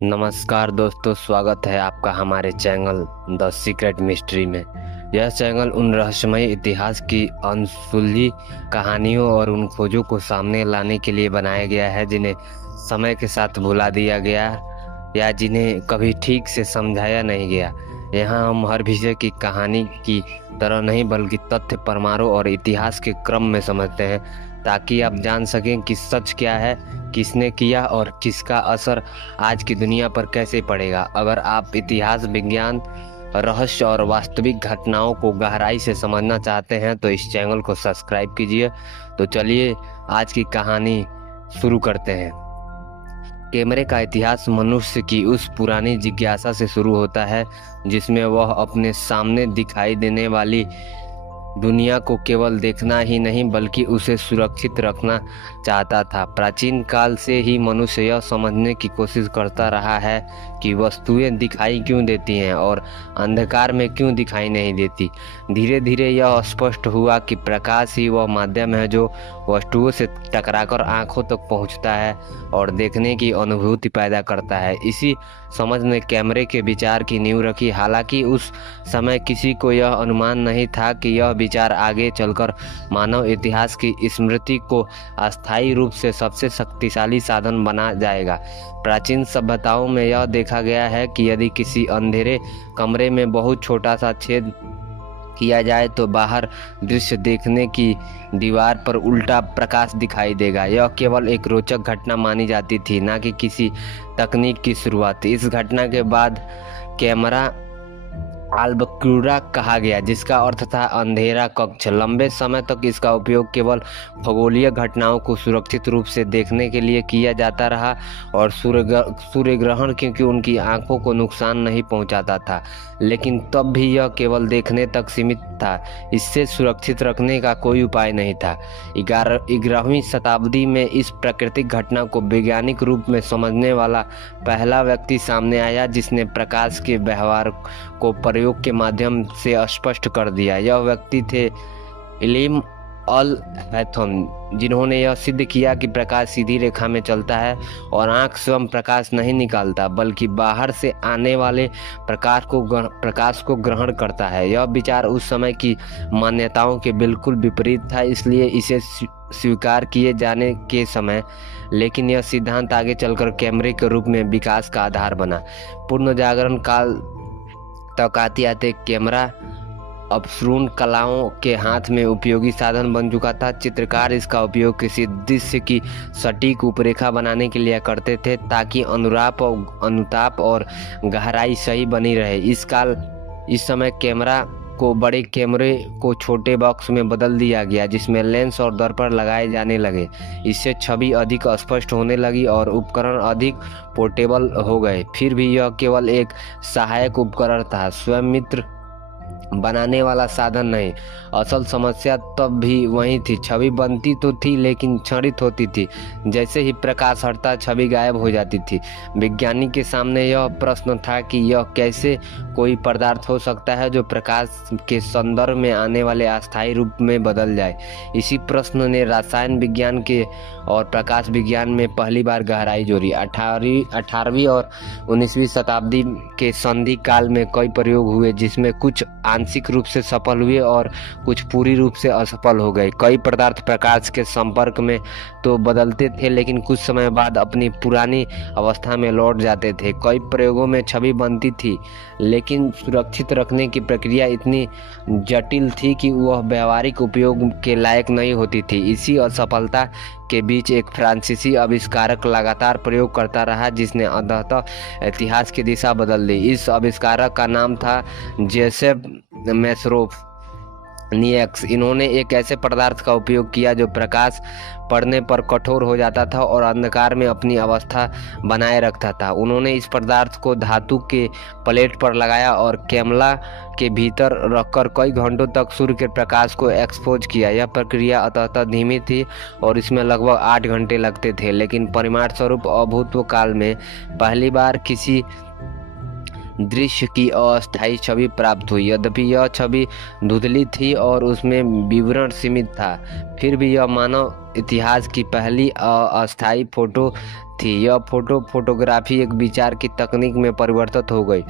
नमस्कार दोस्तों, स्वागत है आपका हमारे चैनल द सीक्रेट मिस्ट्री में। यह चैनल उन रहस्यमय इतिहास की अनसुलझी कहानियों और उन खोजों को सामने लाने के लिए बनाया गया है जिन्हें समय के साथ भुला दिया गया या जिन्हें कभी ठीक से समझाया नहीं गया। यहाँ हम हर विषय की कहानी की तरह नहीं बल्कि तथ्य, परमाणु और इतिहास के क्रम में समझते हैं, ताकि आप जान सकें कि सच क्या है, किसने किया और किसका असर आज की दुनिया पर कैसे पड़ेगा। अगर आप इतिहास, विज्ञान, रहस्य और वास्तविक घटनाओं को गहराई से समझना चाहते हैं तो इस चैनल को सब्सक्राइब कीजिए। तो चलिए आज की कहानी शुरू करते हैं। कैमरे का इतिहास मनुष्य की उस पुरानी जिज्ञासा से शुरू होता है जिसमें वह अपने सामने दिखाई देने वाली दुनिया को केवल देखना ही नहीं बल्कि उसे सुरक्षित रखना चाहता था। प्राचीन काल से ही मनुष्य यह समझने की कोशिश करता रहा है कि वस्तुएं दिखाई क्यों देती हैं और अंधकार में क्यों दिखाई नहीं देती। धीरे धीरे यह स्पष्ट हुआ कि प्रकाश ही वह माध्यम है जो वस्तुओं से टकराकर आंखों तक पहुंचता है और देखने की अनुभूति पैदा करता है। इसी समझ ने कैमरे के विचार की नींव रखी। हालांकि उस समय किसी को यह अनुमान नहीं था कि यह विचार आगे चलकर मानव इतिहास की स्मृति को अस्थायी रूप से सबसे शक्तिशाली साधन बना जाएगा। प्राचीन सभ्यताओं में यह देखा गया है कि यदि किसी अंधेरे कमरे में बहुत छोटा सा छेद किया जाए तो बाहर दृश्य देखने की दीवार पर उल्टा प्रकाश दिखाई देगा। यह केवल एक रोचक घटना मानी जाती थी, न कि किसी तकनीक की शुरुआत। इस घटना के बाद कैमरा अल्बक्यूरा कहा गया, जिसका अर्थ था अंधेरा कक्ष। लंबे समय तक इसका उपयोग केवल खगोलीय घटनाओं को सुरक्षित रूप से देखने के लिए किया जाता रहा और सूर्य ग्रहण क्योंकि उनकी आंखों को नुकसान नहीं पहुंचाता था, लेकिन तब भी यह केवल देखने तक सीमित था। इससे सुरक्षित रखने का कोई उपाय नहीं था। 11वीं शताब्दी में इस प्राकृतिक घटना को वैज्ञानिक रूप में समझने वाला पहला व्यक्ति सामने आया जिसने प्रकाश के व्यवहार को प्रयोग के माध्यम से स्पष्ट कर दिया। यह व्यक्ति थे इल्म अल हैथम, जिन्होंने यह सिद्ध किया कि प्रकाश सीधी रेखा में चलता है और आंख स्वयं प्रकाश नहीं निकालता बल्कि बाहर से आने वाले प्रकाश को ग्रहण करता है। यह विचार उस समय की मान्यताओं के बिल्कुल विपरीत था, इसलिए इसे स्वीकार किए जाने के समय, लेकिन यह सिद्धांत आगे चलकर कैमरे के रूप में विकास का आधार बना। पूर्ण जागरण काल तक आते आते कैमरा अपूर्ण कलाओं के हाथ में उपयोगी साधन बन चुका था। चित्रकार इसका उपयोग किसी दृश्य की सटीक रूपरेखा बनाने के लिए करते थे ताकि अनुताप और गहराई सही बनी रहे। इस समय कैमरा को बड़े कैमरे को छोटे बॉक्स में बदल दिया गया जिसमें लेंस और दर्पण लगाए जाने लगे। इससे छवि अधिक स्पष्ट होने लगी और उपकरण अधिक पोर्टेबल हो गए। फिर भी यह केवल एक सहायक उपकरण था, स्वयं मित्र बनाने वाला साधन नहीं। असल समस्या तब भी वही थी। छवि बनती तो थी लेकिन क्षणित होती थी। जैसे ही प्रकाश हटता छवि गायब हो जाती थी। विज्ञानी के सामने यह प्रश्न था कि यह कैसे कोई पदार्थ हो सकता है जो प्रकाश के संदर्भ में आने वाले अस्थायी रूप में बदल जाए। इसी प्रश्न ने रसायन विज्ञान के और प्रकाश विज्ञान में पहली बार गहराई जोड़ी। 18वीं और 19वीं शताब्दी के संधि काल में कई प्रयोग हुए जिसमें कुछ आंशिक रूप से सफल हुए और कुछ पूरी रूप से असफल हो गए। कई पदार्थ प्रकाश के संपर्क में तो बदलते थे लेकिन कुछ समय बाद अपनी पुरानी अवस्था में लौट जाते थे। कई प्रयोगों में छवि बनती थी लेकिन सुरक्षित रखने की प्रक्रिया इतनी जटिल थी कि वह व्यावहारिक उपयोग के लायक नहीं होती थी। इसी असफलता के बीच एक फ्रांसीसी आविष्कारक लगातार प्रयोग करता रहा जिसने अंततः इतिहास की दिशा बदल दी। इस आविष्कारक का नाम था जोसेफ मेस्रोफ नियक्स। इन्होंने एक ऐसे पदार्थ का उपयोग किया जो प्रकाश पड़ने पर कठोर हो जाता था और अंधकार में अपनी अवस्था बनाए रखता था। उन्होंने इस पदार्थ को धातु के प्लेट पर लगाया और कैमरा के भीतर रखकर कई घंटों तक सूर्य के प्रकाश को एक्सपोज किया। यह प्रक्रिया अतः धीमी थी और इसमें लगभग 8 घंटे लगते थे, लेकिन परिणाम स्वरूप अभूतपूर्व काल में पहली बार किसी दृश्य की अस्थायी छवि प्राप्त हुई। यद्यपि यह छवि धुंधली थी और उसमें विवरण सीमित था, फिर भी यह मानव इतिहास की पहली अस्थायी फोटो थी। यह फोटोग्राफी एक विचार की तकनीक में परिवर्तित हो गई।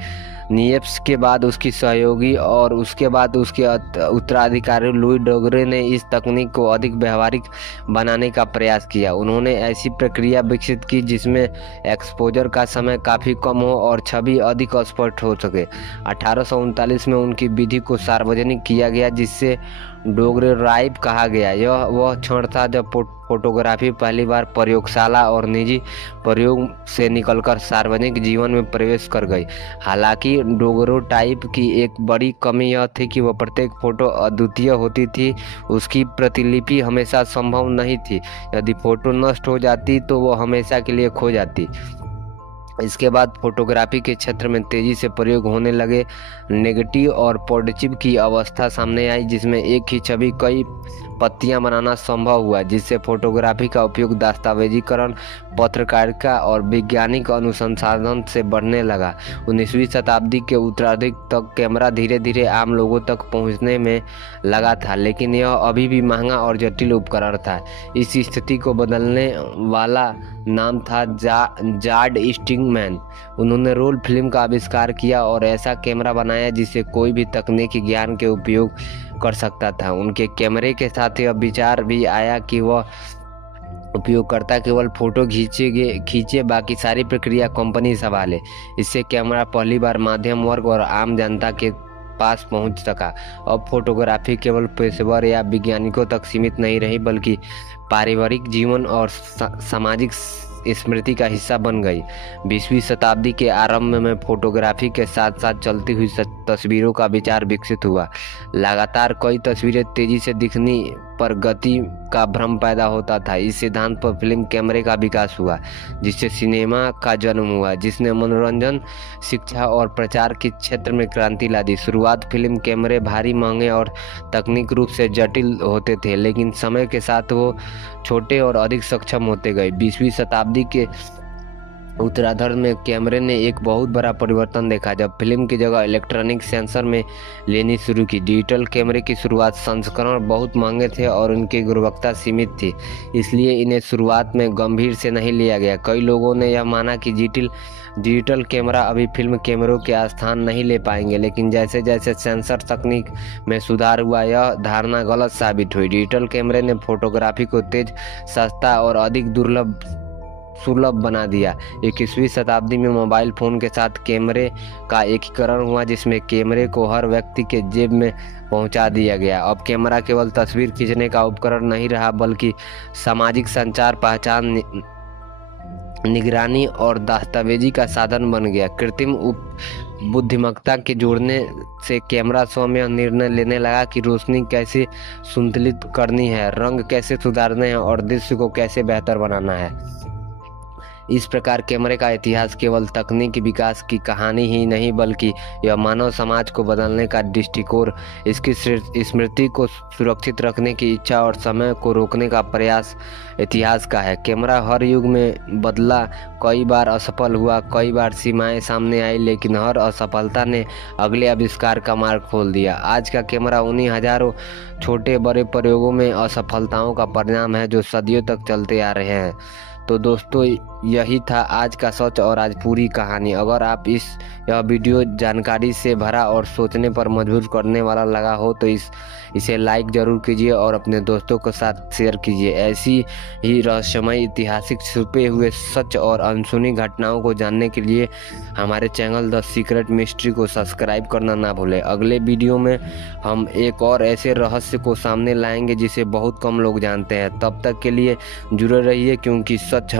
निएप्स के बाद उसकी सहयोगी और उसके बाद उसके उत्तराधिकारी लुई डोगरे ने इस तकनीक को अधिक व्यावहारिक बनाने का प्रयास किया। उन्होंने ऐसी प्रक्रिया विकसित की जिसमें एक्सपोजर का समय काफ़ी कम हो और छवि अधिक स्पष्ट हो सके। 1839 में उनकी विधि को सार्वजनिक किया गया, जिससे डोगरेराइप कहा गया। यह वह क्षण था जब फोटोग्राफी पहली बार प्रयोगशाला और निजी प्रयोग से निकलकर सार्वजनिक जीवन में प्रवेश कर गई। हालांकि डोगरेराइप की एक बड़ी कमी यह थी कि वह प्रत्येक फोटो अद्वितीय होती थी। उसकी प्रतिलिपि हमेशा संभव नहीं थी। यदि फोटो नष्ट हो जाती तो वह हमेशा के लिए खो जाती। इसके बाद फोटोग्राफी के क्षेत्र में तेजी से प्रयोग होने लगे। नेगेटिव और पॉजिटिव की अवस्था सामने आई, जिसमें एक ही छवि कई पत्तियां बनाना संभव हुआ, जिससे फोटोग्राफी का उपयोग दस्तावेजीकरण, पत्रकारिता और वैज्ञानिक अनुसंधान से बढ़ने लगा। 19वीं शताब्दी के उत्तरार्ध तक कैमरा धीरे धीरे आम लोगों तक पहुंचने में लगा था, लेकिन यह अभी भी महंगा और जटिल उपकरण था। इस स्थिति को बदलने वाला नाम था जार्ज स्टिंगमैन। उन्होंने रोल फिल्म का आविष्कार किया और ऐसा कैमरा बनाया जिसे कोई भी तकनीकी ज्ञान के उपयोग कर सकता था। उनके कैमरे के साथ यह विचार भी आया कि वह उपयोगकर्ता केवल फोटो खींचे, बाकी सारी प्रक्रिया कंपनी संभाले। इससे कैमरा पहली बार मध्यम वर्ग और आम जनता के पास पहुंच सका। अब फोटोग्राफी केवल पेशेवर या वैज्ञानिकों तक सीमित नहीं रही, बल्कि पारिवारिक जीवन और सामाजिक स्मृति का हिस्सा बन गई। 20वीं शताब्दी के आरंभ में फोटोग्राफी के साथ साथ चलती हुई तस्वीरों का विचार विकसित हुआ। लगातार कई तस्वीरें तेजी से दिखने पर गति का भ्रम पैदा होता था। इस सिद्धांत पर फिल्म कैमरे का विकास हुआ, जिससे सिनेमा का जन्म हुआ, जिसने मनोरंजन, शिक्षा और प्रचार के क्षेत्र में क्रांति ला दी। शुरुआत फिल्म कैमरे भारी, महंगे और तकनीक रूप से जटिल होते थे, लेकिन समय के साथ वो छोटे और अधिक सक्षम होते गए। 20वीं शताब्दी के उत्तरार्ध में कैमरे ने एक बहुत बड़ा परिवर्तन देखा, जब फिल्म की जगह इलेक्ट्रॉनिक सेंसर में लेनी शुरू की। डिजिटल कैमरे की शुरुआत संस्करण बहुत महंगे थे और उनकी गुणवत्ता सीमित थी, इसलिए इन्हें शुरुआत में गंभीर से नहीं लिया गया। कई लोगों ने यह माना कि डिजिटल कैमरा अभी फिल्म कैमरों के स्थान नहीं ले पाएंगे, लेकिन जैसे जैसे सेंसर तकनीक में सुधार हुआ, यह धारणा गलत साबित हुई। डिजिटल कैमरे ने फोटोग्राफी को तेज, सस्ता और अधिक सुलभ बना दिया। 21वीं शताब्दी में मोबाइल फोन के साथ कैमरे का एकीकरण हुआ, जिसमें कैमरे को हर व्यक्ति के जेब में पहुंचा दिया गया। अब कैमरा केवल तस्वीर खींचने का उपकरण नहीं रहा, बल्कि सामाजिक संचार, पहचान, निगरानी और दस्तावेजी का साधन बन गया। कृत्रिम बुद्धिमत्ता के जोड़ने से कैमरा स्वयं निर्णय लेने लगा कि रोशनी कैसे संतुलित करनी है, रंग कैसे सुधारने हैं और दृश्य को कैसे बेहतर बनाना है। इस प्रकार कैमरे का इतिहास केवल तकनीकी विकास की कहानी ही नहीं, बल्कि यह मानव समाज को बदलने का दृष्टिकोण, इसकी स्मृति को सुरक्षित रखने की इच्छा और समय को रोकने का प्रयास इतिहास का है। कैमरा हर युग में बदला, कई बार असफल हुआ, कई बार सीमाएं सामने आई, लेकिन हर असफलता ने अगले आविष्कार का मार्ग खोल दिया। आज का कैमरा उन्हीं हजारों छोटे बड़े प्रयोगों में असफलताओं का परिणाम है, जो सदियों तक चलते आ रहे हैं। तो दोस्तों, यही था आज का सच और आज पूरी कहानी। अगर आप यह वीडियो जानकारी से भरा और सोचने पर मजबूर करने वाला लगा हो तो इसे लाइक ज़रूर कीजिए और अपने दोस्तों के साथ शेयर कीजिए। ऐसी ही रहस्यमय, ऐतिहासिक, छुपे हुए सच और अनसुनी घटनाओं को जानने के लिए हमारे चैनल द सीक्रेट मिस्ट्री को सब्सक्राइब करना ना भूलें। अगले वीडियो में हम एक और ऐसे रहस्य को सामने लाएंगे जिसे बहुत कम लोग जानते हैं। तब तक के लिए जुड़े रहिए, क्योंकि सच